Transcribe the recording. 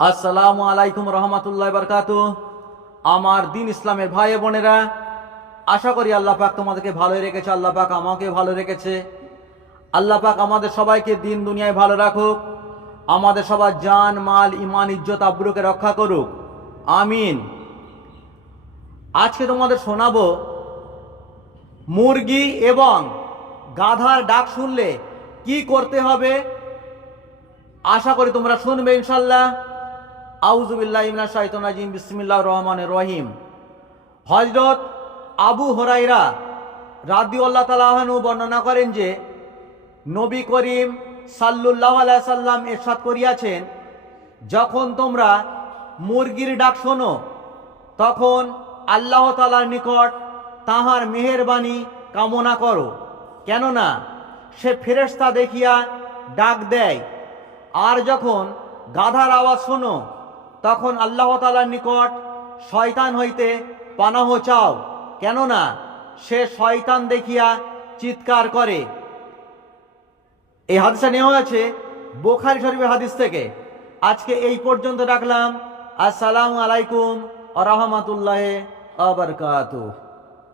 আসসালামু আলাইকুম রহমতুল্লাহ বরকাত আমার দিন ইসলামের ভাই বোনেরা, আশা করি আল্লাহ পাক তোমাদেরকে ভালোই রেখেছে, আল্লাহ পাক আমাকে ভালো রেখেছে। আল্লাহ পাক আমাদের সবাইকে দিন দুনিয়ায় ভালো রাখুক, আমাদের সবার জান, মাল ইমান ইজ্জত, আব্রুকে রক্ষা করুক। আমিন। আজকে তোমাদের শোনাবো, মুরগি এবং গাধার ডাক শুনলে কি করতে হবে? আশা করি তোমরা শুনবে ইনশাল্লাহ আউজুবিল্লাহ ইমনা শাহিতাজিম বিসমিল্লাহ রহমান রহিম। হজরত আবু হরাইরা রাদিউল্লাহ তালাহানু বর্ণনা করেন যে, নবী করিম সাল্লুল্লাহ সাল্লাম এরশাদ করিয়াছেন, যখন তোমরা মুরগির ডাক শোনো, তখন আল্লাহ তালার নিকট তাহার মেহেরবানি কামনা করো। কেননা সে ফেরেশতা দেখিয়া ডাক দেয়, আর যখন গাধার আওয়াজ শোনো তখন আল্লাহ তালার নিকট শয়তান হইতে পানাহ চাও। কেননা সে শয়তান দেখিয়া চিৎকার করে। এই হাদিসটা নেওয়া আছে বোখারি শরীফের হাদিস থেকে। আজকে এই পর্যন্ত রাখলাম। আসসালামু আলাইকুম আ রহমতুল্লাহ আবরকাতুহ